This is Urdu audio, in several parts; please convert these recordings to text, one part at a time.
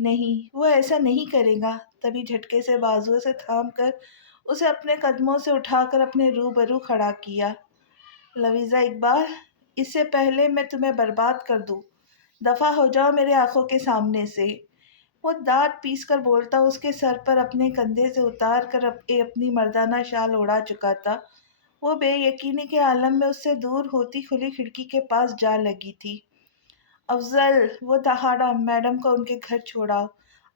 نہیں، وہ ایسا نہیں کرے گا۔ تبھی جھٹکے سے بازو سے تھام کر اسے اپنے قدموں سے اٹھا کر اپنے روبرو کھڑا کیا۔ لویزا اقبال، اس سے پہلے میں تمہیں برباد کر دوں، دفع ہو جاؤ میرے آنکھوں کے سامنے سے۔ وہ دانت پیس کر بولتا اس کے سر پر اپنے کندھے سے اتار کر اپنی مردانہ شال اڑا چکا تھا۔ وہ بے یقینی کے عالم میں اس سے دور ہوتی کھلی کھڑکی کے پاس جا لگی تھی۔ افضل، وہ دہاڑا، میڈم کو ان کے گھر چھوڑاؤ،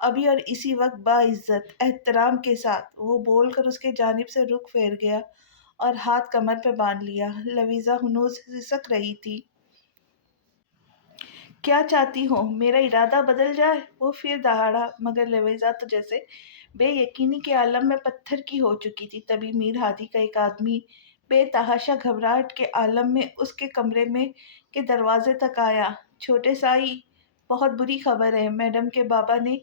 ابھی اور اسی وقت، باعزت احترام کے ساتھ، وہ بول کر اس کے جانب سے رخ پھیر گیا اور ہاتھ کمر پہ باندھ لیا۔ لویزا ہنوز سسک رہی تھی۔ کیا چاہتی ہو، میرا ارادہ بدل جائے؟ وہ پھر دہاڑا، مگر لویزا تو جیسے بے یقینی کے عالم میں پتھر کی ہو چکی تھی۔ تبھی میر ہادی کا ایک آدمی بے تحاشا گھبراہٹ کے عالم میں اس کے کمرے میں کے دروازے تک آیا۔ چھوٹے سائی، بہت بری خبر ہے، میڈم کے بابا نے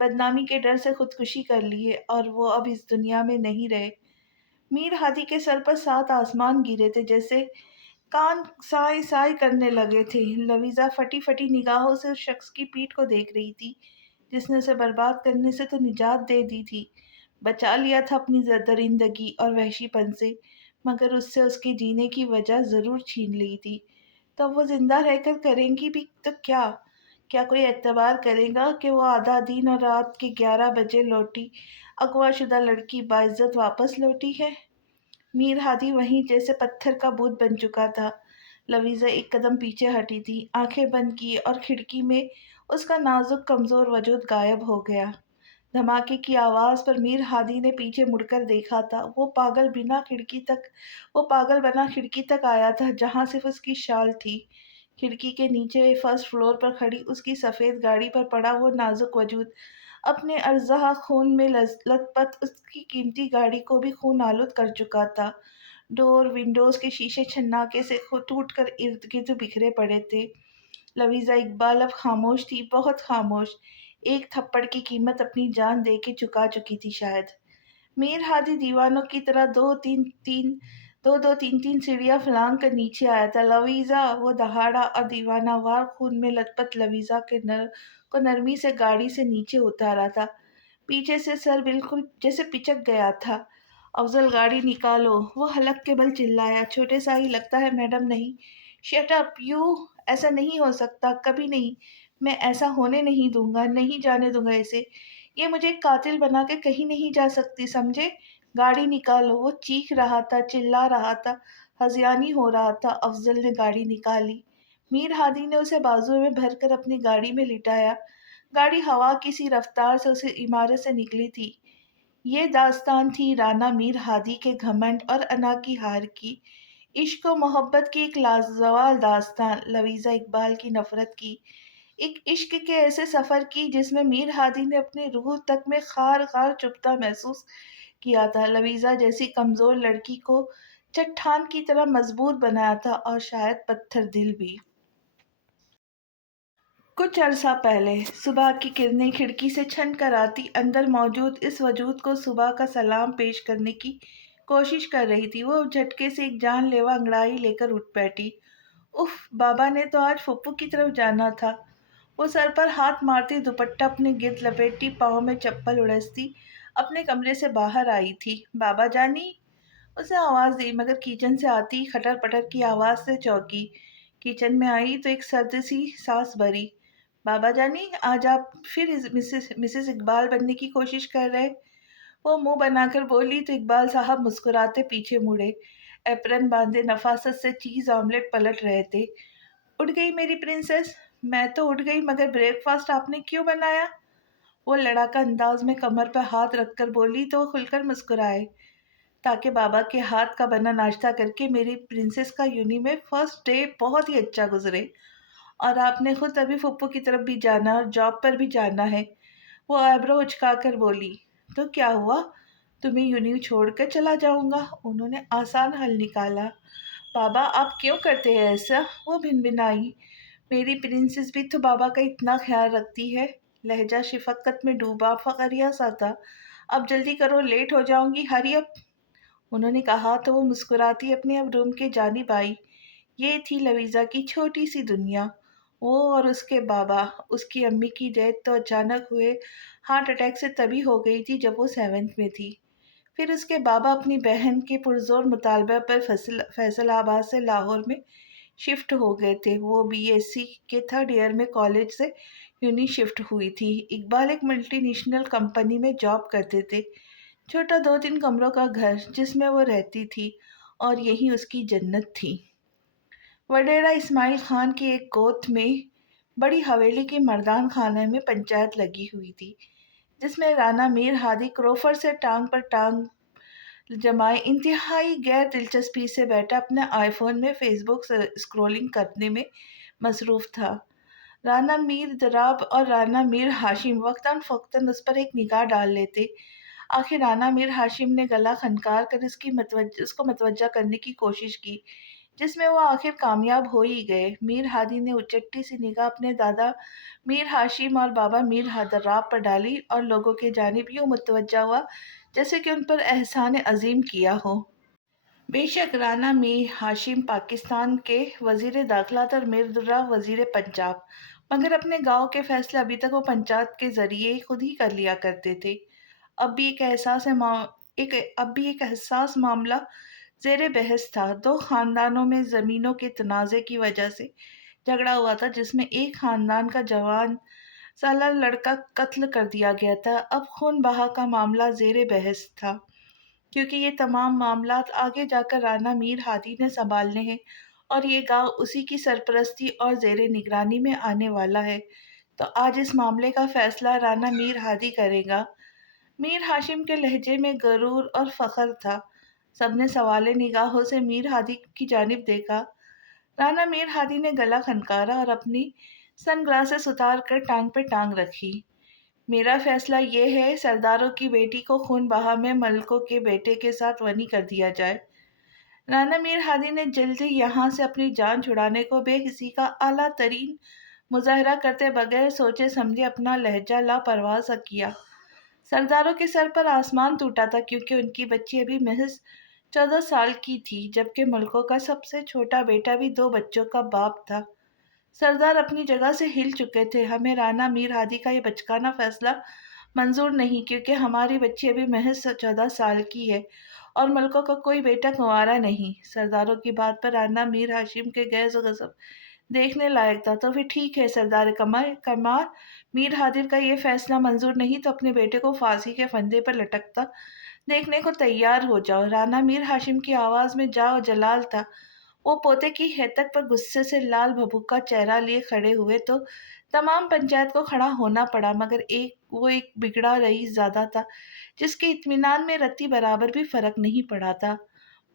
بدنامی کے ڈر سے خودکشی کر لی ہے اور وہ اب اس دنیا میں نہیں رہے۔ میر ہادی کے سر پر 7 آسمان گرے تھے، جیسے کان سائے سائے کرنے لگے تھے۔ لویزا پھٹی پھٹی نگاہوں سے اس شخص کی پیٹھ کو دیکھ رہی تھی جس نے اسے برباد کرنے سے تو نجات دے دی تھی، بچا لیا تھا اپنی درندگی اور وحشی پن سے، مگر اس سے اس کے جینے کی وجہ ضرور چھین لی تھی۔ تو اب وہ زندہ رہ کر کریں گی بھی تو کیا؟ کیا کوئی اعتبار کرے گا کہ وہ آدھا دن اور رات کے 11 بجے لوٹی اغوا شدہ لڑکی باعزت واپس لوٹی ہے؟ میر ہادی وہیں جیسے پتھر کا بت بن چکا تھا۔ لویزا ایک قدم پیچھے ہٹی تھی، آنکھیں بند کی، اور کھڑکی میں اس کا نازک کمزور وجود غائب ہو گیا۔ دھماکے کی آواز پر میر ہادی نے پیچھے مڑ کر دیکھا تھا۔ وہ پاگل بنا کھڑکی تک آیا تھا جہاں صرف اس کی شال تھی۔ کھڑکی کے نیچے فرسٹ فلور پر کھڑی اس کی سفید گاڑی پر پڑا وہ نازک وجود اپنے ارزاں خون میں لت پت اس کی قیمتی گاڑی کو بھی خون آلود کر چکا تھا۔ ڈور ونڈوز کے شیشے چھناکے سے ٹوٹ کر ارد گرد بکھرے پڑے تھے۔ لویزا اقبال اب خاموش تھی، بہت خاموش، ایک تھپڑ کی قیمت اپنی جان دے کے چکا چکی تھی شاید۔ میر ہادی دیوانوں کی طرح دو تین تین سیڑھیاں پھلانگ کر نیچے آیا تھا۔ لویزا، وہ دہاڑا، اور دیوانہ وار خون میں لت پت لویزا کو نرمی سے گاڑی سے نیچے اتارا تھا۔ پیچھے سے سر بالکل جیسے پچک گیا تھا۔ افضل، گاڑی نکالو، وہ حلق کے بل چلایا۔ چھوٹے سائی، لگتا ہے میڈم نہیں۔ شٹ اپ یو، ایسا نہیں ہو سکتا، کبھی نہیں، میں ایسا ہونے نہیں دوں گا، نہیں جانے دوں گا اسے، یہ مجھے ایک قاتل بنا کے کہیں نہیں جا سکتی، سمجھے؟ گاڑی نکالو۔ وہ چیخ رہا تھا، چلا رہا تھا، ہذیانی ہو رہا تھا۔ افضل نے گاڑی نکالی۔ میر ہادی نے اسے بازو میں بھر کر اپنی گاڑی میں لٹایا۔ گاڑی ہوا کی سی رفتار سے اسے عمارت سے نکلی تھی۔ یہ داستان تھی رانا میر ہادی کے گھمنڈ اور انا کی ہار کی، عشق و محبت کی ایک لازوال داستان، لویزا اقبال کی نفرت کی، ایک عشق کے ایسے سفر کی جس میں میر ہادی نے اپنی روح تک میں خار خار چبھتا محسوس کیا تھا۔ لویزا جیسی کمزور لڑکی کو چٹان کی طرح مضبوط بنایا تھا، اور شاید پتھر دل بھی۔ کچھ عرصہ پہلے صبح کی کرنیں کھڑکی سے چھن کر آتی اندر موجود اس وجود کو صبح کا سلام پیش کرنے کی کوشش کر رہی تھی۔ وہ جھٹکے سے ایک جان لیوا انگڑائی لے کر اٹھ بیٹھی۔ اف، بابا نے تو آج پھپھو کی طرف جانا تھا۔ وہ سر پر ہاتھ مارتی دوپٹہ اپنے گرد لپیٹتی، پاؤں میں چپل اڑستی اپنے کمرے سے باہر آئی تھی۔ بابا جانی، اسے آواز دی، مگر کچن سے آتی کھٹر پٹر کی آواز سے چونکی۔ کچن میں آئی تو ایک سرد سی سانس بھری۔ بابا جانی، آج آپ پھر مسز اقبال بننے کی کوشش کر رہے؟ وہ منہ بنا کر بولی تو اقبال صاحب مسکراتے پیچھے مڑے، ایپرن باندھے نفاست سے چیز آملیٹ پلٹ رہے تھے۔ اٹھ گئی میری پرنسس؟ میں تو اٹھ گئی، مگر بریک فاسٹ آپ نے کیوں بنایا؟ وہ لڑاکا انداز میں کمر پہ ہاتھ رکھ کر بولی تو وہ کھل کر مسکرائے۔ تاکہ بابا کے ہاتھ کا بنا ناشتہ کر کے میری پرنسس کا یونی میں فرسٹ ڈے بہت ہی اچھا گزرے، اور آپ نے خود ابھی پھپھو کی طرف بھی جانا اور جاب پر بھی جانا ہے۔ وہ ایبرو اچکا کر بولی، تو کیا ہوا، تمہیں یونی چھوڑ کر چلا جاؤں گا؟ انہوں نے آسان حل نکالا۔ بابا، آپ کیوں کرتے ہیں ایسا؟ وہ بھنبھنائی۔ میری پرنسس بھی تو بابا کا اتنا خیال رکھتی ہے۔ لہجہ شفقت میں ڈوبا فقریہ سا تھا۔ اب جلدی کرو، لیٹ ہو جاؤں گی، ہری اپ، انہوں نے کہا تو وہ مسکراتی اپنے اب روم کے جانب آئی۔ یہ تھی لویزا کی چھوٹی سی دنیا۔ وہ اور اس کے بابا، اس کی امی کی ڈیتھ تو اچانک ہوئے ہارٹ اٹیک سے تبھی ہو گئی تھی جب وہ 7ویں میں تھی۔ پھر اس کے بابا اپنی بہن کے پرزور مطالبہ پر فیصل آباد سے لاہور میں شفٹ ہو گئے تھے۔ وہ بی ایس سی کے 3rd ایئر میں کالج سے یونی شفٹ ہوئی تھی۔ اقبال ایک ملٹی نیشنل کمپنی میں جاب کرتے تھے، چھوٹا 2-3 کمروں کا گھر جس میں وہ رہتی تھی، اور یہی اس کی جنت تھی۔ وڈیرا اسماعیل خان کی ایک گوت میں بڑی حویلی کی مردان خانے میں پنچایت لگی ہوئی تھی، جس میں رانا میر ہادی کروفر سے ٹانگ پر ٹانگ جمائے انتہائی غیر دلچسپی سے بیٹھا اپنے آئی فون میں فیس بک اسکرولنگ کرنے میں مصروف تھا۔ رانا میر دراب اور رانا میر ہاشم وقتاً فوقتاً اس پر ایک نگاہ ڈال لیتے۔ آخر رانا میر ہاشم نے گلا خنکار کر اس کو متوجہ کرنے کی کوشش کی، جس میں وہ آخر کامیاب ہو ہی گئے۔ میر ہادی نے اچٹی سی نگاہ اپنے دادا میر ہاشم اور بابا میر دراب پر ڈالی اور لوگوں کی جانب یوں متوجہ ہوا جیسے کہ ان پر احسان عظیم کیا ہو۔ بے شک رانا میر ہاشم پاکستان کے وزیر داخلہ تھے اور میر دراب وزیر پنجاب، مگر اپنے گاؤں کے فیصلے ابھی تک وہ پنچایت کے ذریعے خود ہی کر لیا کرتے تھے۔ اب بھی اب بھی ایک حساس معاملہ زیر بحث تھا۔ 2 خاندانوں میں زمینوں کے تنازع کی وجہ سے جھگڑا ہوا تھا، جس میں ایک خاندان کا جوان سالہ لڑکا قتل کر دیا گیا تھا۔ اب خون بہا کا معاملہ زیر بحث تھا، کیونکہ یہ تمام معاملات آگے جا کر رانا میر ہادی نے سنبھالنے ہیں اور یہ گاؤں اسی کی سرپرستی اور زیر نگرانی میں آنے والا ہے، تو آج اس معاملے کا فیصلہ رانا میر ہادی کرے گا۔ میر ہاشم کے لہجے میں غرور اور فخر تھا۔ سب نے سوالے نگاہوں سے میر ہادی کی جانب دیکھا۔ رانا میر ہادی نے گلا خنکارا اور اپنی سن گلاسز اتار کر ٹانگ پہ ٹانگ رکھی۔ میرا فیصلہ یہ ہے، سرداروں کی بیٹی کو خون بہا میں ملکوں کے بیٹے کے ساتھ ونی کر دیا جائے۔ رانا میر ہادی نے جلدی یہاں سے اپنی جان چھڑانے کو بے حسی کا اعلیٰ ترین مظاہرہ کرتے بغیر سوچے سمجھے اپنا لہجہ لاپرواہ سا کیا۔ سرداروں کے سر پر آسمان ٹوٹا تھا، کیونکہ ان کی بچی ابھی محض 14 سال کی تھی، جبکہ ملکوں کا سب سے چھوٹا بیٹا بھی 2 بچوں کا باپ تھا۔ سردار اپنی جگہ سے ہل چکے تھے۔ ہمیں رانا میر ہادی کا یہ بچکانا فیصلہ منظور نہیں، کیونکہ ہماری بچی ابھی محض 14 سال کی ہے اور ملکوں کا کوئی بیٹا کنوارا نہیں۔ سرداروں کی بات پر رانا میر ہاشم کے غیظ و غضب دیکھنے لائق تھا۔ تو پھر ٹھیک ہے، سردار کمار میر ہادی کا یہ فیصلہ منظور نہیں تو اپنے بیٹے کو پھانسی کے پھندے پر لٹکتا دیکھنے کو تیار ہو جاؤ۔ رانا میر ہاشم کی آواز میں جا و جلال تھا۔ وہ پوتے کی ہتک پر غصے سے لال بھبکا چہرہ لیے کھڑے ہوئے تو تمام پنچایت کو کھڑا ہونا پڑا، مگر وہ ایک بگڑا رئیس زادہ تھا جس کے اطمینان میں رتی برابر بھی فرق نہیں پڑا تھا۔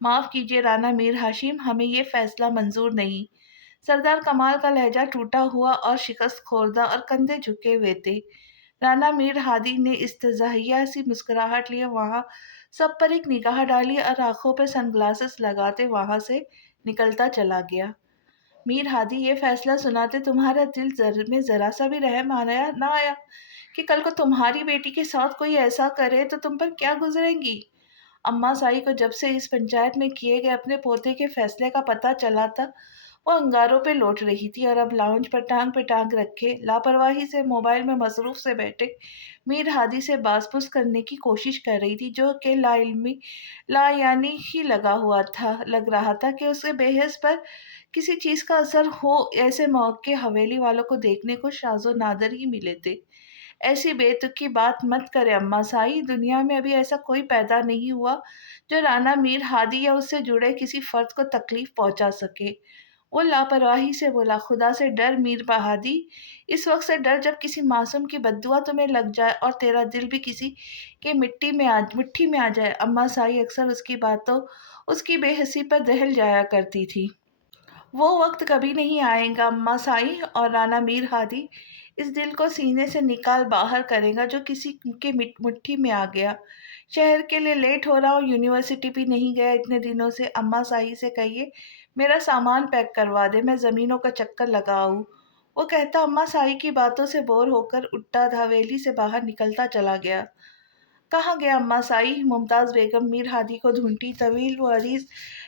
معاف کیجیے رانا میر ہاشم، ہمیں یہ فیصلہ منظور نہیں۔ سردار کمال کا لہجہ ٹوٹا ہوا اور شکست خوردہ اور کندھے جھکے ہوئے تھے۔ رانا میر ہادی نے استزادیہ سی مسکراہٹ لیے وہاں سب پر ایک نگاہ ڈالی اور آنکھوں پہ سن گلاسز لگاتے وہاں سے نکلتا چلا گیا۔ میر ہادی، یہ فیصلہ سناتے تمہارے دل میں ذرا سا بھی رحم نہ آیا کہ کل کو تمہاری بیٹی کے ساتھ کوئی ایسا کرے تو تم پر کیا گزریں گی؟ اماں سائی کو جب سے اس پنچایت میں کیے گئے اپنے پوتے کے فیصلے کا پتہ چلا تھا، وہ انگاروں پہ لوٹ رہی تھی اور اب لاؤنج پر ٹانگ پہ ٹانگ رکھے لاپرواہی سے موبائل میں مصروف سے بیٹھے میر ہادی سے باز پرس کرنے کی کوشش کر رہی تھی، جو کہ لا علمی لا یعنی ہی لگ رہا تھا کہ اس کے بے حس پر کسی چیز کا اثر ہو۔ ایسے موقع حویلی والوں کو دیکھنے کو شاذ و نادر ہی ملے تھے۔ ایسی بے تکی بات مت کرے اماں سائی، دنیا میں ابھی ایسا کوئی پیدا نہیں ہوا جو رانا میر ہادی یا اس سے جڑے کسی فرد کو تکلیف پہنچا سکے۔ وہ لاپرواہی سے بولا، خدا سے ڈر میر ہادی، اس وقت سے ڈر جب کسی معصوم کی بددعا تمہیں لگ جائے اور تیرا دل بھی کسی کے مٹھی میں آ جائے۔ اماں سائی اکثر اس کی باتوں اس کی بے حسی پر دہل جایا کرتی تھی۔ وہ وقت کبھی نہیں آئے گا اماں سائی، اور رانا میر ہادی اس دل کو سینے سے نکال باہر کرے گا جو کسی کے مٹھی میں آ گیا۔ شہر کے لیے لیٹ ہو رہا ہوں، یونیورسٹی بھی نہیں گیا اتنے دنوں سے۔ اماں سائی سے کہیے میرا سامان پیک کروا دے، میں زمینوں کا چکر لگا آؤں۔ وہ کہتا اماں سائی کی باتوں سے بور ہو کر اٹھا حویلی سے باہر نکلتا چلا گیا۔ کہاں گیا اماں سائی؟ ممتاز بیگم میر ہادی کو ڈھونڈتی طویل و عریض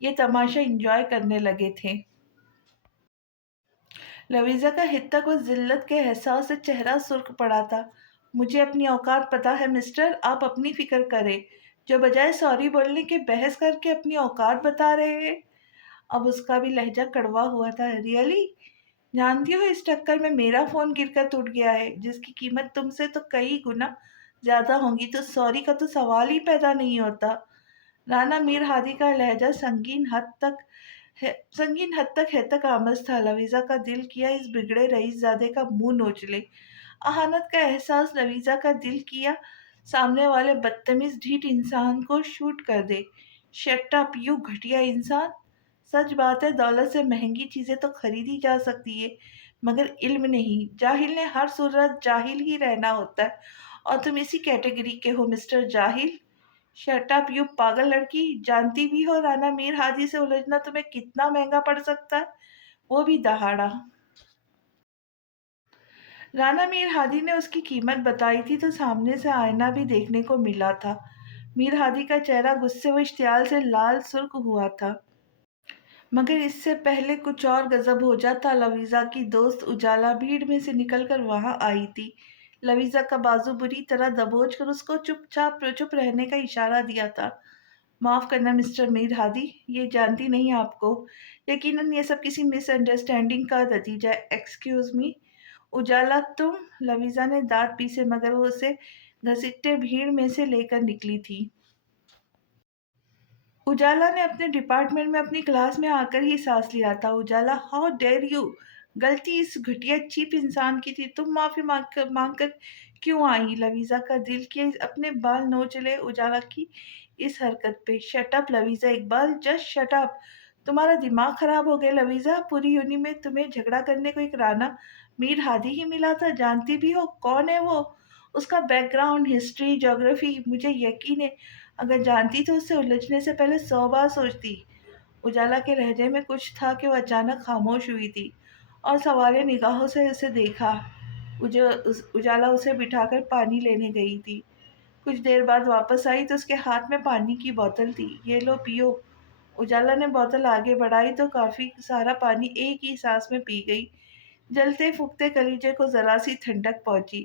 یہ تماشا انجوائے کرنے لگے تھے۔ لویزا کا حد و ذلت کے احساس سے چہرہ سرخ پڑا تھا۔ مجھے اپنی اوقات پتہ ہے مسٹر، آپ اپنی فکر کریں، جو بجائے سوری بولنے کے بحث کر کے اپنی اوقات بتا رہے ہیں۔ اب اس کا بھی لہجہ کڑوا ہوا تھا۔ ریئلی؟ جانتی ہو اس ٹکر میں میرا فون گر کر ٹوٹ گیا ہے، جس کی قیمت تم سے تو کئی گنا زیادہ ہوں گی، تو سوری کا تو سوال ہی پیدا نہیں ہوتا۔ رانا میر ہادی کا لہجہ سنگین حد تک حد آمد تھا۔ لویزا کا دل کیا اس بگڑے رئیس زادے کا منہ نوچ لے۔ اہانت کا احساس لویزا کا دل کیا سامنے والے بدتمیز ڈھیٹ انسان کو شوٹ کر دے۔ شٹ اپ یو گھٹیا انسان! سچ بات ہے، دولت سے مہنگی چیزیں تو خریدی جا سکتی ہے، مگر علم نہیں۔ جاہل نے ہر صورت جاہل ہی رہنا ہوتا ہے، اور تم اسی کیٹیگری کے ہو مسٹر جاہل۔ شٹ اپ یو پاگل لڑکی! جانتی بھی ہو رانا میر ہادی سے الجھنا تمہیں کتنا مہنگا پڑ سکتا ہے، وہ بھی دہاڑا۔ رانا میر ہادی نے اس کی قیمت بتائی تھی تو سامنے سے آئینہ بھی دیکھنے کو ملا تھا۔ میر ہادی کا چہرہ غصے و اشتعال سے لال سرخ ہوا تھا۔ مگر اس سے پہلے کچھ اور غضب ہو جاتا۔ لویزا کی دوست اجالا بھیڑ میں سے نکل کر وہاں آئی تھی۔ لویزا کا بازو بری طرح دبوچ کر اس کو چپ رہنے کا اشارہ دیا تھا۔ معاف کرنا مسٹر میر ہادی، یہ جانتی نہیں آپ کو۔ یقیناً یہ سب کسی مس انڈرسٹینڈنگ کا نتیجہ ہے۔ ایکسکیوز می اجالا، تم؟ لویزا نے دانت پیسے مگر وہ اسے گھسیٹتے بھیڑ میں سے لے کر نکلی تھی۔ اجالا نے اپنے ڈپارٹمنٹ میں اپنی کلاس میں آ کر ہی سانس لیا تھا۔ اجالا، ہاؤ ڈیئر یو! غلطی اس گھٹیا چیپ انسان کی تھی، تم معافی مانگ کر کیوں آئی؟ لویزا کا دل کیا اپنے بال نوچ لے اجالا کی اس حرکت پہ۔ Shut up Louisa Iqbal, just shut up! تمہارا دماغ خراب ہو گیا لویزا؟ پوری یونی میں تمہیں جھگڑا کرنے کو ایک رانا میر ہادی ہی ملا تھا۔ جانتی بھی ہو کون ہے وہ؟ اس کا بیک گراؤنڈ، ہسٹری، جغرافی؟ مجھے یقین ہے اگر جانتی تو اس سے الجھنے سے پہلے 100 بار سوچتی۔ اجالا کے لہجے میں کچھ تھا کہ وہ اچانک خاموش ہوئی تھی اور سوالیہ نگاہوں سے اسے دیکھا۔ اجالا اسے بٹھا کر پانی لینے گئی تھی۔ کچھ دیر بعد واپس آئی تو اس کے ہاتھ میں پانی کی بوتل تھی۔ یہ لو پیو۔ اجالا نے بوتل آگے بڑھائی تو کافی سارا پانی ایک ہی سانس میں پی گئی۔ جلتے پھکتے کلیجے کو ذرا سی ٹھنڈک پہنچی۔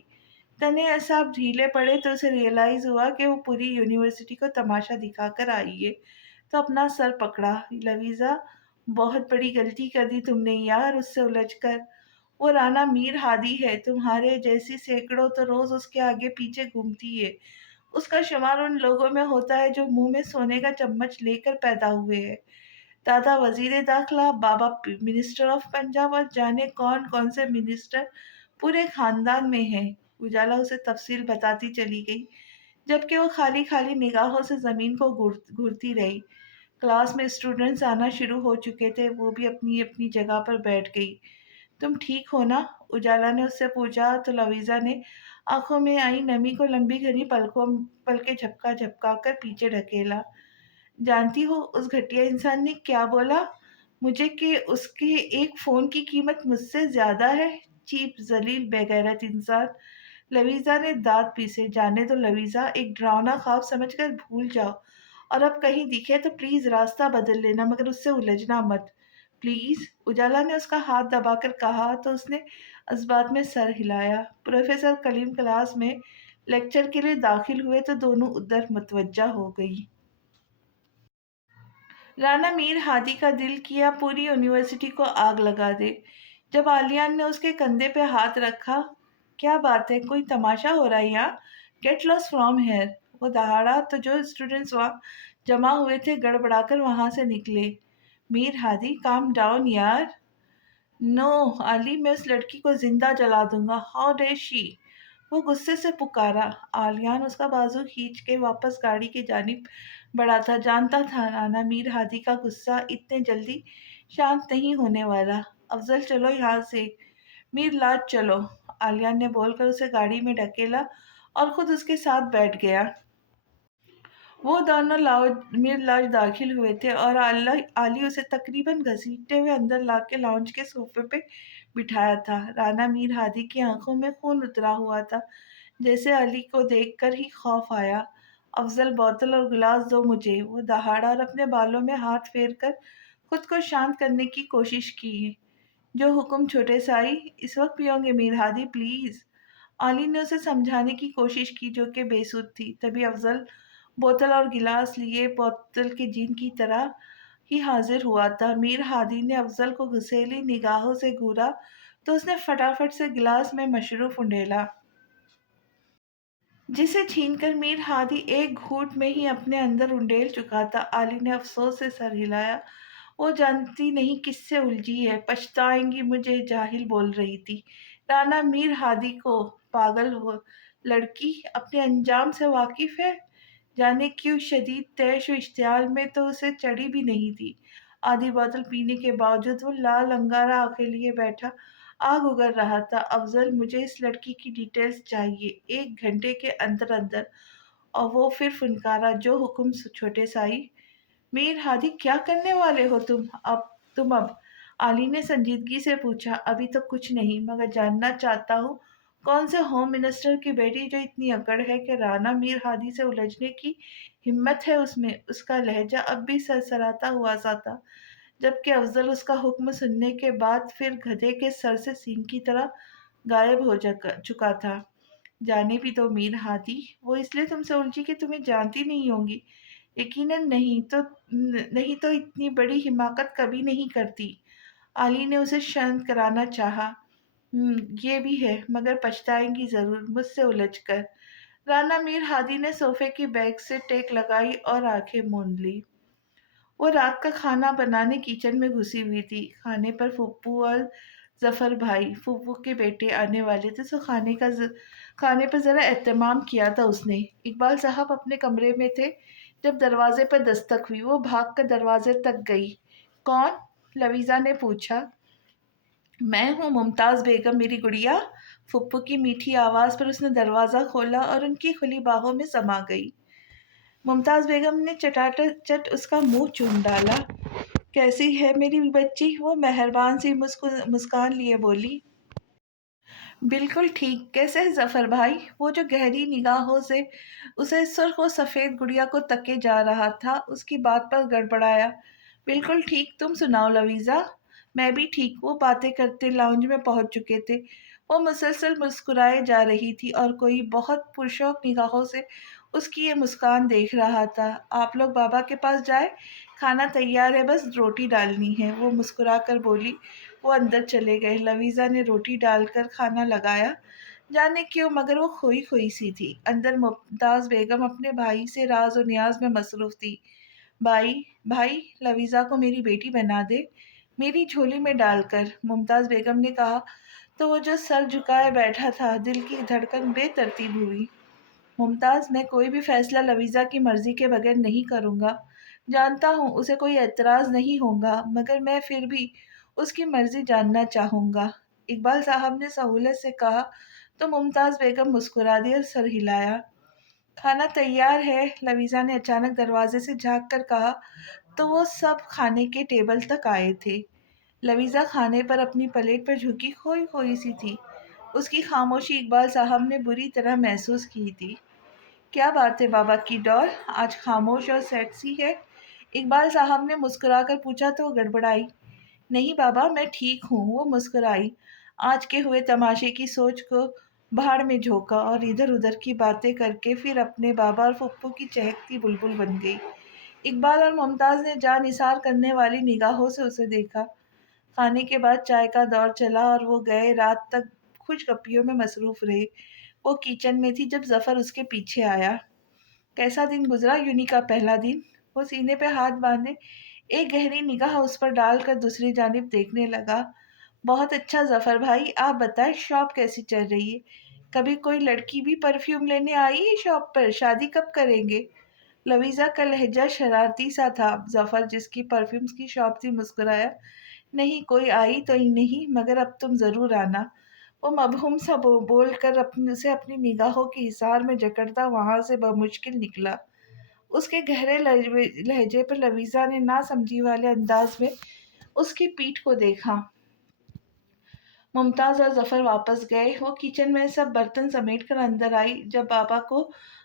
تنے اعصاب ڈھیلے پڑے تو اسے ریئلائز ہوا کہ وہ پوری یونیورسٹی کو تماشا دکھا کر آئی ہے، تو اپنا سر پکڑا۔ لویزا، بہت بڑی غلطی کر دی تم نے یار اس سے الجھ کر۔ وہ رانا میر ہادی ہے، تمہارے جیسی سینکڑوں تو روز اس کے آگے پیچھے گھومتی ہے۔ اس کا شمار ان لوگوں میں ہوتا ہے جو منہ میں سونے کا چمچ لے کر پیدا ہوئے ہیں۔ دادا وزیر داخلہ، بابا منسٹر آف پنجاب، اور جانے کون کون سے منسٹر پورے خاندان میں ہیں۔ اجالا اسے تفصیل بتاتی چلی گئی، جبکہ وہ خالی خالی نگاہوں سے زمین کو گھورتی رہی۔ کلاس میں اسٹوڈنٹس آنا شروع ہو چکے تھے، وہ بھی اپنی اپنی جگہ پر بیٹھ گئی۔ تم ٹھیک ہو نا؟ اجالا نے اس سے پوچھا تو لویزا نے آنکھوں میں آئی نمی کو لمبی گھنی پلکیں جھپکا کر پیچھے ڈھکیلا۔ جانتی ہو اس گھٹیا انسان نے کیا بولا مجھے، کہ اس کے ایک فون کی قیمت مجھ سے زیادہ ہے؟ چیپ، ذلیل، بے غیرت انسان! لویزا نے دانت پیسے۔ جانے دو لویزا، ایک ڈراؤنا خواب سمجھ کر بھول جاؤ، اور اب کہیں دکھے تو پلیز راستہ بدل لینا، مگر اس سے الجھنا مت پلیز۔ اجالا نے اس کا ہاتھ دبا کر کہا تو اس نے اثبات میں سر ہلایا۔ پروفیسر کلیم کلاس میں لیکچر کے لیے داخل ہوئے تو دونوں ادھر متوجہ ہو گئی۔ رانا میر ہادی کا دل کیا پوری یونیورسٹی کو آگ لگا دے۔ جب آلیان نے اس کے کندھے پہ ہاتھ رکھا، کیا بات ہے، کوئی تماشا ہو رہا ہے یہاں؟ Get lost from here! وہ دہاڑا تو جو اسٹوڈنٹس وہاں جمع ہوئے تھے گڑبڑا کر وہاں سے نکلے۔ میر ہادی، کام ڈاؤن یار! نو آلی، میں اس لڑکی کو زندہ جلا دوں گا۔ ہاؤ ڈیئر شی! وہ غصے سے پکارا۔ آلیان اس کا بازو کھینچ کے واپس گاڑی کی جانب بڑھا تھا۔ جانتا تھا رانا میر ہادی کا غصہ اتنے جلدی شانت نہیں ہونے والا۔ افضل چلو یہاں سے، میر لاج چلو! آلیان نے بول کر اسے گاڑی میں ڈھکیلا اور خود اس کے ساتھ بیٹھ گیا۔ وہ دونوں میر لاج داخل ہوئے تھے اور آلی اسے تقریباً گھسیٹتے ہوئے اندر لا کے لاؤنج کے صوفے پہ بٹھایا تھا۔ رانا میر ہادی کی آنکھوں میں خون اترا ہوا تھا، جیسے علی کو دیکھ کر ہی خوف آیا۔ افضل بوتل اور گلاس دو مجھے، وہ دہاڑا اور اپنے بالوں میں ہاتھ پھیر کر خود کو شانت کرنے کی کوشش کی۔ جو حکم چھوٹے سائی، اس وقت پیو گے میر ہادی پلیز؟ علی نے اسے سمجھانے کی کوشش کی جو کہ بے سود تھی۔ تبھی افضل بوتل اور گلاس لیے بوتل کے جین کی طرح ہی حاضر ہوا تھا۔ میر ہادی نے افضل کو گسیلی نگاہوں سے گھورا تو اس نے فٹافٹ سے گلاس میں مشروب انڈیلا، جسے چھین کر میر ہادی ایک گھونٹ میں ہی اپنے اندر انڈیل چکا تھا۔ علی نے افسوس سے سر ہلایا۔ وہ جانتی نہیں کس سے الجھی ہے، پچھتائیں گی مجھے جاہل بول رہی تھی۔ رانا میر ہادی کو پاگل ہو لڑکی اپنے انجام سے واقف ہے؟ جانے کیوں شدید طیش و اشتعال میں تو اسے چڑھی بھی نہیں تھی۔ آدھی بوتل پینے کے باوجود وہ لال انگارہ آنکھیں لیے بیٹھا آگ اگل رہا تھا۔ افضل مجھے اس لڑکی کی ڈیٹیلز چاہیے 1 گھنٹے کے اندر اندر۔ اور وہ پھر فنکارا، جو حکم چھوٹے سائی۔ میر ہادی کیا کرنے والے ہو تم اب؟ علی نے سنجیدگی سے پوچھا۔ ابھی تو کچھ نہیں، مگر جاننا چاہتا ہوں کون سے ہوم منسٹر کی بیٹی جو اتنی اکڑ ہے کہ رانا میر ہادی سے الجھنے کی ہمت ہے اس میں۔ اس کا لہجہ اب بھی سرسراتا ہوا سا تھا، جبکہ افضل اس کا حکم سننے کے بعد پھر گدھے کے سر سے سینگ کی طرح غائب ہو چکا تھا۔ جانے بھی تو میر ہادی، وہ اس لیے تم سے الجھی کہ تمہیں جانتی نہیں ہوں گی؟ یقیناً نہیں تو اتنی بڑی حماقت کبھی نہیں کرتی۔ علی نے اسے شانت کرانا چاہا۔ یہ بھی ہے، مگر پچھتائیں گی ضرور مجھ سے الجھ کر۔ رانا میر ہادی نے صوفے کی بیگ سے ٹیک لگائی اور آنکھیں موند لی۔ وہ رات کا کھانا بنانے کچن میں گھسی ہوئی تھی۔ کھانے پر پھپھو اور ظفر بھائی پھپھو کے بیٹے آنے والے تھے، سو کھانے پر ذرا اہتمام کیا تھا اس نے۔ اقبال صاحب اپنے کمرے میں تھے جب دروازے پر دستک ہوئی۔ وہ بھاگ کر دروازے تک گئی۔ کون؟ لویزا نے پوچھا۔ میں ہوں ممتاز بیگم میری گڑیا۔ پھپھو کی میٹھی آواز پر اس نے دروازہ کھولا اور ان کی کھلی باہوں میں سما گئی۔ ممتاز بیگم نے چٹ اس کا منہ چوم ڈالا۔ کیسی ہے میری بچی؟ وہ مہربان سی مسکان لیے بولی۔ بالکل ٹھیک۔ کیسے ہے ظفر بھائی؟ وہ جو گہری نگاہوں سے اسے سرخ و سفید گڑیا کو تکے جا رہا تھا، اس کی بات پر گڑبڑایا۔ بالکل ٹھیک، تم سناؤ لویزا؟ میں بھی ٹھیک۔ وہ باتیں کرتے لاؤنج میں پہنچ چکے تھے۔ وہ مسلسل مسکرائے جا رہی تھی اور کوئی بہت پرشوق نگاہوں سے اس کی یہ مسکان دیکھ رہا تھا۔ آپ لوگ بابا کے پاس جائیں، کھانا تیار ہے، بس روٹی ڈالنی ہے، وہ مسکرا کر بولی۔ وہ اندر چلے گئے۔ لویزا نے روٹی ڈال کر کھانا لگایا۔ جانے کیوں مگر وہ کھوئی کھوئی سی تھی۔ اندر ممتاز بیگم اپنے بھائی سے راز و نیاز میں مصروف تھی۔ بھائی لویزا کو میری بیٹی بنا دے، میری جھولی میں ڈال کر، ممتاز بیگم نے کہا تو وہ جو سر جھکائے بیٹھا تھا، دل کی دھڑکن بے ترتیب ہوئی۔ ممتاز، میں کوئی بھی فیصلہ لویزا کی مرضی کے بغیر نہیں کروں گا۔ جانتا ہوں اسے کوئی اعتراض نہیں ہوگا، مگر میں پھر بھی اس کی مرضی جاننا چاہوں گا، اقبال صاحب نے سہولت سے کہا تو ممتاز بیگم مسکرا دی اور سر ہلایا۔ کھانا تیار ہے، لویزا نے اچانک دروازے سے جھانک کر کہا تو وہ سب کھانے کے ٹیبل تک آئے تھے۔ لویزا کھانے پر اپنی پلیٹ پر جھکی کھوئی کھوئی سی تھی۔ اس کی خاموشی اقبال صاحب نے بری طرح محسوس کی تھی۔ کیا بات ہے بابا کی ڈال، آج خاموش اور سیکسی ہے؟ اقبال صاحب نے مسکرا کر پوچھا تو وہ گڑبڑائی۔ نہیں بابا، میں ٹھیک ہوں، وہ مسکرائی۔ آج کے ہوئے تماشے کی سوچ کو بھاڑ میں جھونکا اور ادھر ادھر کی باتیں کر کے پھر اپنے بابا اور پھپھو کی چہکتی بلبل بن گئی۔ اقبال اور ممتاز نے جاں نثار کرنے والی نگاہوں سے اسے دیکھا۔ کھانے کے بعد چائے کا دور چلا اور وہ گئے رات تک خوش گپیوں میں مصروف رہے۔ وہ کچن میں تھی جب ظفر اس کے پیچھے آیا۔ کیسا دن گزرا یونی کا پہلا دن؟ وہ سینے پہ ہاتھ باندھے ایک گہری نگاہ اس پر ڈال کر دوسری جانب دیکھنے لگا۔ بہت اچھا ظفر بھائی، آپ بتائیں شاپ کیسی چل رہی ہے؟ کبھی کوئی لڑکی بھی پرفیوم لینے آئی ہے شاپ پر؟ شادی کب کریں گے؟ لویزا کا لہجہ شرارتی سا تھا۔ ظفر، جس کی پرفیومز کی شاپ تھی، مسکرایا۔ نہیں کوئی آئی تو ہی نہیں، مگر اب تم ضرور آنا۔ وہ مبہم سا بول کر اسے اپنی نگاہوں کی حصار میں جکڑتا وہاں سے بمشکل نکلا۔ اس کے گہرے لہجے پر لویزا نے ناسمجھی والے انداز میں اس کی پیٹھ کو دیکھا۔ ممتاز اور ظفر واپس گئے۔ وہ کچن میں سب برتن سمیٹ کر اندر آئی۔ جب بابا کو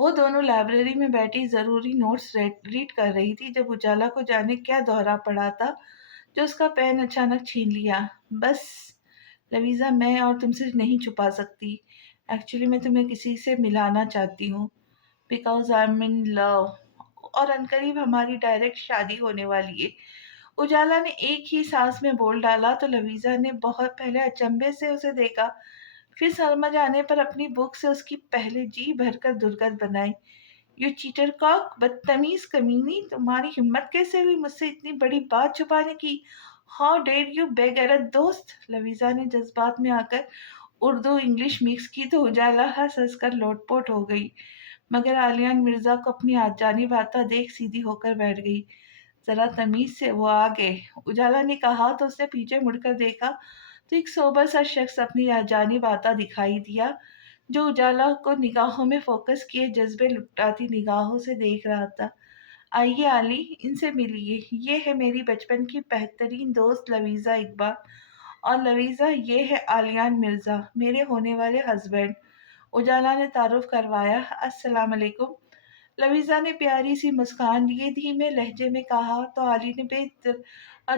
وہ دونوں لائبریری میں بیٹھی ضروری نوٹس ریڈ کر رہی تھی جب اجالا کو جانے کیا دورہ پڑا تھا جو اس کا پین اچانک چھین لیا۔ بس لویزا، میں اور تم سے نہیں چھپا سکتی، ایکچولی میں تمہیں کسی سے ملانا چاہتی ہوں، بیکاز آئی ایم ان لو، اور عنقریب ہماری ڈائریکٹ شادی ہونے والی ہے۔ اجالا نے ایک ہی سانس میں بول ڈالا تو لویزا نے بہت پہلے اچنبے سے اسے دیکھا، پھر سمجھ آنے پر اپنی بک سے اس کی پہلے جی بھر کر درگت بنائی۔ یو چیٹر کاک، بدتمیز کمینی، تمہاری ہمت کیسے ہوئی مجھ سے اتنی بڑی بات چھپانے کی؟ ہاؤ ڈیئر یو بے غیرت دوست! لویزا نے جذبات میں آ کر اردو انگلش مکس کی تو اجالا ہنس ہنس کر لوٹ پوٹ ہو گئی، مگر عالیان مرزا کو اپنی جانب آتا دیکھ سیدھی ہو کر بیٹھ گئی۔ ذرا تمیز سے، وہ آ گئے، اجالا نے کہا تو اس نے پیچھے مڑ کر دیکھا تو ایک سوبر سا شخص اپنی جانب آتا دکھائی دیا جو اجالا کو نگاہوں میں فوکس کیے جذبے لٹاتی نگاہوں سے دیکھ رہا تھا۔ آئیے علی، ان سے ملیے، یہ ہے میری بچپن کی بہترین دوست لویزا اقبال، اور لویزا یہ ہے عالیان مرزا، میرے ہونے والے ہسبینڈ۔ اجالا نے تعارف کروایا۔ السلام علیکم۔ لویزا نے پیاری سی مسکان لیے دھیمے لہجے میں کہا تو علی نے بے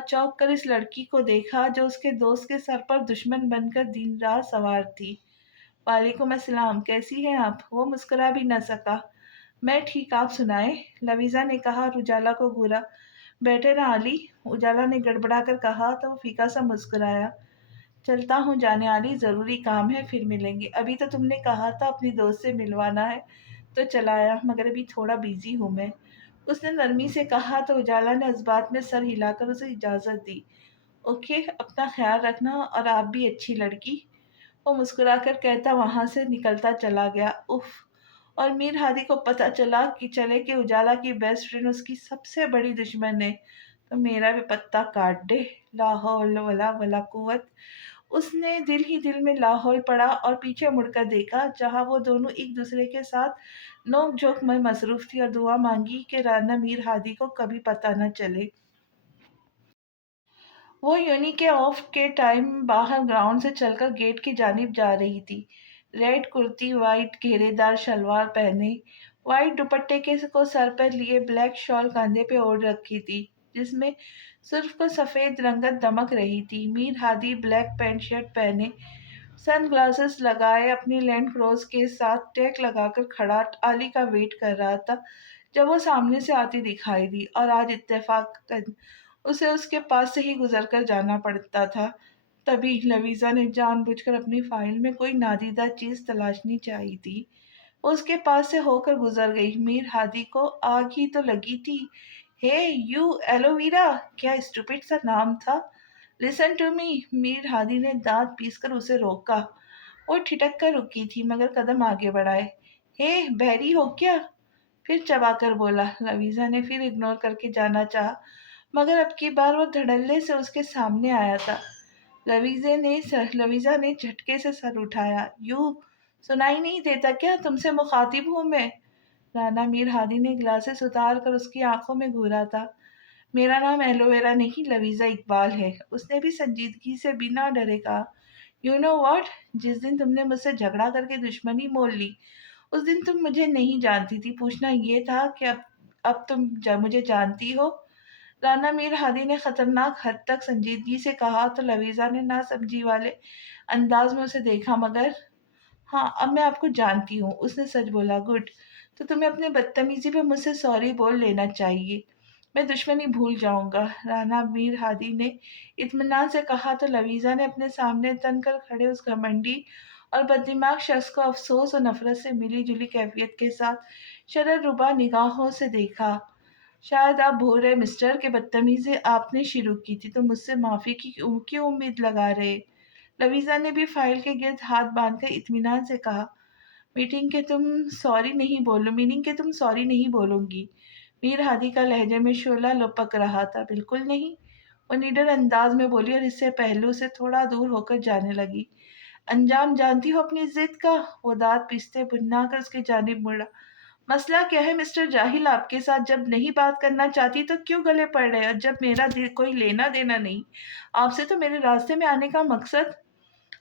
چونک کر اس لڑکی کو دیکھا جو اس کے دوست کے سر پر دشمن بن کر دن رات سوار تھی۔ وعلیکم السلام، کیسی ہیں آپ؟ وہ مسکرا بھی نہ سکا۔ میں ٹھیک، آپ سنائیں؟ لویزا نے کہا اور اجالا کو گھورا۔ بیٹھے نا علی، اجالا نے گڑبڑا کر کہا تو وہ پھیکا سا مسکرایا۔ چلتا ہوں جانے علی، ضروری کام ہے، پھر ملیں گے۔ ابھی تو تم نے کہا تھا اپنی دوست سے ملوانا ہے تو چلایا، مگر ابھی تھوڑا بیزی ہوں میں، اس نے نرمی سے کہا تو اجالا نے اس بات میں سر ہلا کر اسے اجازت دی۔ اوکے، اپنا خیال رکھنا، اور آپ بھی اچھی لڑکی، وہ مسکرا کر کہتا وہاں سے نکلتا چلا گیا۔ اف! اور میر ہادی کو پتہ چلے کہ اجالا کی بیسٹ فرینڈ اس کی سب سے بڑی دشمن ہے تو میرا بھی پتہ کاٹ دے۔ لا حول ولا قوت! اس نے دل ہی دل میں لاحول پڑا اور پیچھے مڑ کر دیکھا جہاں وہ دونوں ایک دوسرے کے ساتھ نوک جھوک میں مصروف تھی، اور دعا مانگی کہ رانا میر ہادی کو کبھی پتہ نہ چلے۔ وہ یونی کے آف کے ٹائم باہر گراؤنڈ سے چل کر گیٹ کی جانب جا رہی تھی، ریڈ کرتی، وائٹ گھیرے دار شلوار پہنے، وائٹ دوپٹے کو سر پر لیے، بلیک شال کاندھے پہ اوڑھ رکھی تھی جس میں صرف کو سفید رنگت دمک رہی تھی۔ میر ہادی بلیک پینٹ شرٹ پہنے، سن گلاسز لگائے، اپنی لینڈ کروز کے ساتھ ٹیک لگا کر کھڑا علی کا ویٹ کر رہا تھا جب وہ سامنے سے آتی دکھائی دی، اور آج اتفاق اسے اس کے پاس سے ہی گزر کر جانا پڑتا تھا۔ تبھی لویزا نے جان بوجھ کر اپنی فائل میں کوئی نادیدہ چیز تلاشنی چاہی تھی، وہ اس کے پاس سے ہو کر گزر گئی۔ میر ہادی کو آگ ہی تو لگی تھی۔ ہے یو ایلوویرا، کیا اسٹوپڈ سا نام تھا! لسن ٹو می، میر ہادی نے دانت پیس کر اسے روکا۔ وہ ٹھٹک کر رکی تھی مگر قدم آگے بڑھائے۔ ہے، بہری ہو کیا؟ پھر چبا کر بولا۔ لویزا نے پھر اگنور کر کے جانا چاہا مگر اب کی بار وہ دھڑلے سے اس کے سامنے آیا تھا۔ لویزا نے جھٹکے سے سر اٹھایا۔ یوں سنائی نہیں دیتا کیا؟ تم سے مخاطب ہوں میں۔ رانا میر ہادی نے گلاسز اتار کر اس کی آنکھوں میں گھورا تھا۔ میرا نام ایلوویرا نہیں، لویزا اقبال ہے، اس نے بھی سنجیدگی سے بنا ڈرے کہا۔ یو نو واٹ، جس دن تم نے مجھ سے جھگڑا کر کے دشمنی مول لی اس دن تم مجھے نہیں جانتی تھی، پوچھنا یہ تھا کہ اب تم مجھے جانتی ہو؟ رانا میر ہادی نے خطرناک حد تک سنجیدگی سے کہا تو لویزا نے نہ سمجھی والے انداز میں اسے دیکھا، مگر ہاں، اب میں آپ کو جانتی ہوں، اس نے سچ بولا۔ گڈ، تو تمہیں اپنے بدتمیزی پہ مجھ سے سوری بول لینا چاہیے، میں دشمنی بھول جاؤں گا، رانا میر ہادی نے اطمینان سے کہا تو لویزا نے اپنے سامنے تن کر کھڑے اس گھمنڈی اور بددماغ شخص کو افسوس اور نفرت سے ملی جلی کیفیت کے ساتھ شرر ربا نگاہوں سے دیکھا۔ شاید آپ بھول رہے مسٹر کہ بدتمیزی آپ نے شروع کی تھی تو مجھ سے معافی کی کیوں امید لگا رہے؟ لویزا نے بھی فائل کے گرد ہاتھ باندھ کر اطمینان سے کہا۔ میننگ کہ تم سوری نہیں بولوں گی، میر ہادی کا لہجے میں شعلہ لپک رہا تھا۔ بالکل نہیں، وہ نڈر انداز میں بولی اور اس سے پہلو سے تھوڑا دور ہو کر جانے لگی۔ انجام جانتی ہو اپنی ضد کا؟ وہ دانت پیستے بننا کر اس کی جانب مڑا۔ مسئلہ کیا ہے مسٹر جاہل آپ کے ساتھ؟ جب نہیں بات کرنا چاہتی تو کیوں گلے پڑ رہے؟ اور جب میرا دل کوئی لینا دینا نہیں آپ سے تو میرے راستے میں آنے کا مقصد؟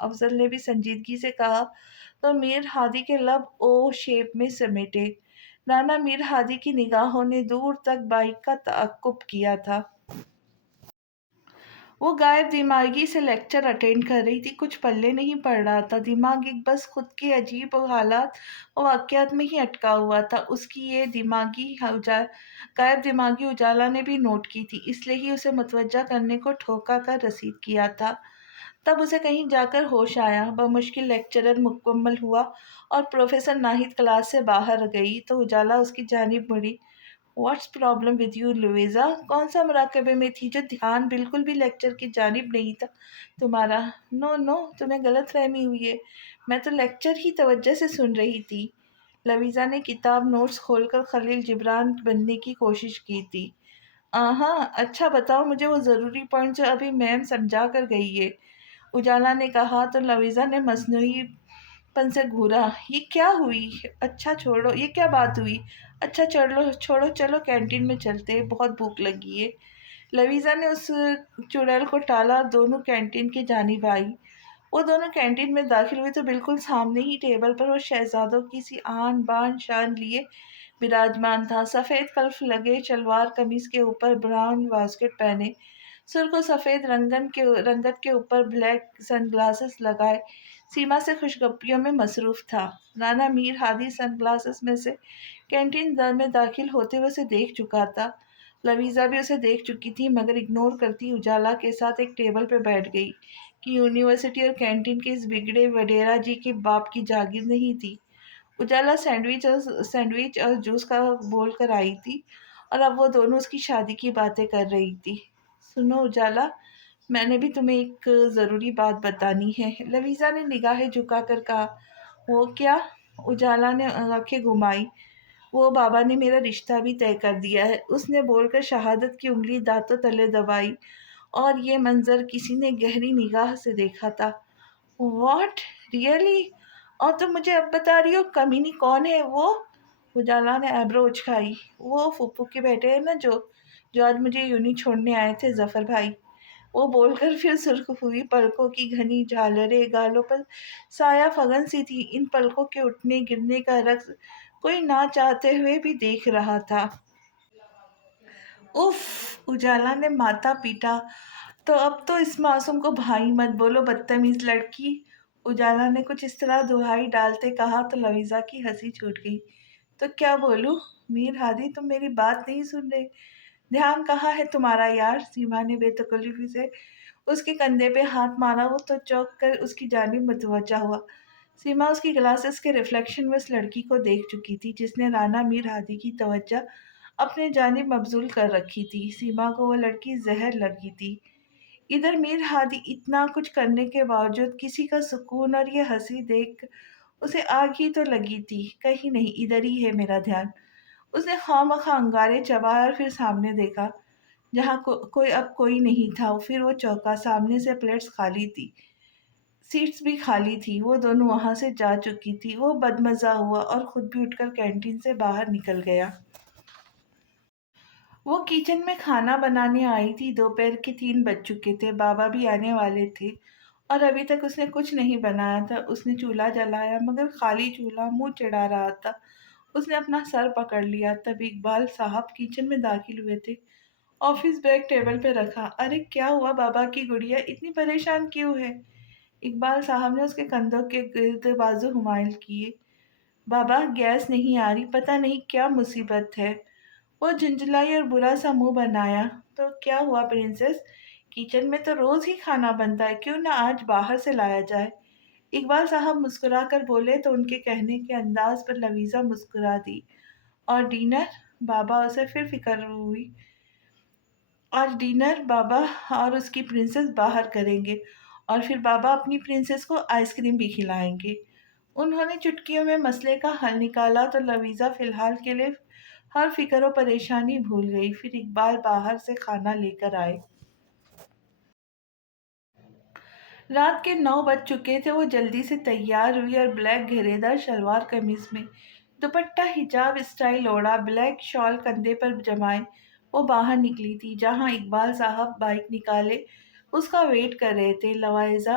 افضل نے بھی سنجیدگی سے کہا تو میر ہادی کے لب او شیپ میں سمیٹے۔ رانا میر ہادی کی نگاہوں نے دور تک بائک کا تعاقب کیا تھا۔ وہ غائب دماغی سے لیکچر اٹینڈ کر رہی تھی، کچھ پلے نہیں پڑ رہا تھا، دماغ ایک بس خود کے عجیب حالات و واقعات میں ہی اٹکا ہوا تھا۔ اس کی یہ غائب دماغی اجالا نے بھی نوٹ کی تھی، اس لیے ہی اسے متوجہ کرنے کو ٹھوکا کر رسید کیا تھا۔ تب اسے کہیں جا کر ہوش آیا، بمشکل لیکچرر مکمل ہوا اور پروفیسر ناہید کلاس سے باہر گئی تو اجالا اس کی جانب مڑی۔ What's problem with you Louisa? کون سا مراقبے میں تھی جو دھیان بالکل بھی لیکچر کی جانب نہیں تھا تمہارا؟ نو نو، تمہیں غلط فہمی ہوئی ہے، میں تو لیکچر ہی توجہ سے سن رہی تھی۔ لویزا نے کتاب نوٹس کھول کر خلیل جبران بننے کی کوشش کی تھی۔ ہاں، اچھا بتاؤ مجھے وہ ضروری پوائنٹ جو ابھی میم سمجھا کر گئی ہے، اجالا نے کہا تو لویزا نے مصنوعی پن سے گھورا۔ یہ کیا ہوئی؟ اچھا چھوڑو، یہ کیا بات ہوئی؟ اچھا چھوڑو چلو کینٹین میں چلتے ہیں، بہت بھوک لگی ہے۔ لویزا نے اس چڑیل کو ٹالا اور دونوں کینٹین کی جانب آئی۔ وہ دونوں کینٹین میں داخل ہوئے تو بالکل سامنے ہی ٹیبل پر وہ شہزادوں کی سی آن بان شان لیے براجمان تھا، سفید کلف لگے شلوار قمیص کے اوپر براؤن واسکٹ پہنے، سرخ و سفید رنگت کے اوپر بلیک سن گلاسز لگائے، سیما سے خوشگپیوں میں مصروف تھا۔ رانا میر ہادی سن گلاسز میں سے کینٹین میں داخل ہوتے ہوئے اسے دیکھ چکا تھا۔ لویزا بھی اسے دیکھ چکی تھی مگر اگنور کرتی اجالا کے ساتھ ایک ٹیبل پہ بیٹھ گئی کہ یونیورسٹی اور کینٹین کے اس بگڑے وڈیرا جی کے باپ کی جاگیر نہیں تھی۔ اجالا سینڈوچ اور جوس کا بول کر آئی تھی اور اب وہ دونوں اس کی شادی کی باتیں کر رہی تھی۔ سنو اجالا، میں نے بھی تمہیں ایک ضروری بات بتانی ہے، لویزا نے نگاہیں جھکا کر کہا۔ وہ کیا؟ اجالا نے آنکھیں گھمائی۔ وہ بابا نے میرا رشتہ بھی طے کر دیا ہے، اس نے بول کر شہادت کی انگلی دانتوں تلے دبائی اور یہ منظر کسی نے گہری نگاہ سے دیکھا تھا۔ What really? اور تم مجھے اب بتا رہی ہو؟ کمینی کون ہے وہ؟ اجالا نے ایبرو اچکائی۔ وہ پھپھو کے بیٹے ہیں نا جو آج مجھے یونی چھوڑنے آئے تھے، ظفر بھائی۔ وہ بول کر پھر سرخ ہوئی، پلکوں کی گھنی جھالریں گالوں پر سایہ فگن سی تھی، ان پلکوں کے اٹھنے گرنے کا رقص کوئی نہ چاہتے ہوئے بھی دیکھ رہا تھا۔ اف! اجالا نے ماتھا پیٹا۔ تو اب تو اس معصوم کو بھائی مت بولو، بدتمیز لڑکی! اجالا نے کچھ اس طرح دہائی ڈالتے کہا تو لویزا کی ہنسی چھوٹ گئی۔ تو کیا بولوں؟ میر ہادی تم میری بات نہیں سن رہے؟ دھیان کہاں ہے تمہارا یار؟ سیما نے بے تکلفی سے اس کے کندھے پہ ہاتھ مارا، وہ تو چونک کر اس کی جانب متوجہ ہوا۔ سیما اس کی گلاسز کے ریفلیکشن میں اس لڑکی کو دیکھ چکی تھی جس نے رانا میر ہادی کی توجہ اپنے جانب مبذول کر رکھی تھی۔ سیما کو وہ لڑکی زہر لگی تھی۔ ادھر میر ہادی اتنا کچھ کرنے کے باوجود کسی کا سکون اور یہ ہنسی دیکھ اسے آگ ہی تو لگی تھی۔ کہیں نہیں، ادھر ہی ہے میرا دھیان۔ اس نے خواہ انگارے چبائے اور پھر سامنے دیکھا جہاں اب کوئی نہیں تھا، پھر وہ چوکا، سامنے سے پلیٹس خالی تھی، سیٹس بھی خالی تھی، وہ دونوں وہاں سے جا چکی تھی۔ وہ بدمزہ ہوا اور خود بھی اٹھ کر کینٹین سے باہر نکل گیا۔ وہ کچن میں کھانا بنانے آئی تھی، دوپہر کے 3 بج چکے تھے، بابا بھی آنے والے تھے اور ابھی تک اس نے کچھ نہیں بنایا تھا۔ اس نے چولہا جلایا مگر خالی چولہا، منہ چڑھا رہا تھا۔ اس نے اپنا سر پکڑ لیا۔ تب اقبال صاحب کچن میں داخل ہوئے تھے، آفس بیگ ٹیبل پہ رکھا۔ ارے کیا ہوا بابا کی گڑیا، اتنی پریشان کیوں ہے؟ اقبال صاحب نے اس کے کندھوں کے گرد بازو حمائل کیے۔ بابا گیس نہیں آ رہی، پتہ نہیں کیا مصیبت ہے۔ وہ جھنجھلائی اور برا سا منہ بنایا۔ تو کیا ہوا پرنسس؟ کچن میں تو روز ہی کھانا بنتا ہے، کیوں نہ آج باہر سے لایا جائے؟ اقبال صاحب مسکرا کر بولے تو ان کے کہنے کے انداز پر لویزا مسکرا دی۔ اور ڈنر؟ بابا اسے پھر فکر ہوئی۔ آج ڈنر بابا اور اس کی پرنسس باہر کریں گے اور پھر بابا اپنی پرنسس کو آئس کریم بھی کھلائیں گے۔ انہوں نے چٹکیوں میں مسئلے کا حل نکالا تو لویزا فی الحال کے لیے ہر فکر و پریشانی بھول گئی۔ پھر اقبال باہر سے کھانا لے کر آئے۔ رات کے 9 بج چکے تھے۔ وہ جلدی سے تیار ہوئی اور بلیک گھیرے دار شلوار قمیص میں دوپٹہ حجاب اسٹائل اوڑھا، بلیک شال کندھے پر جمائے وہ باہر نکلی تھی جہاں اقبال صاحب بائک نکالے اس کا ویٹ کر رہے تھے۔ لویزا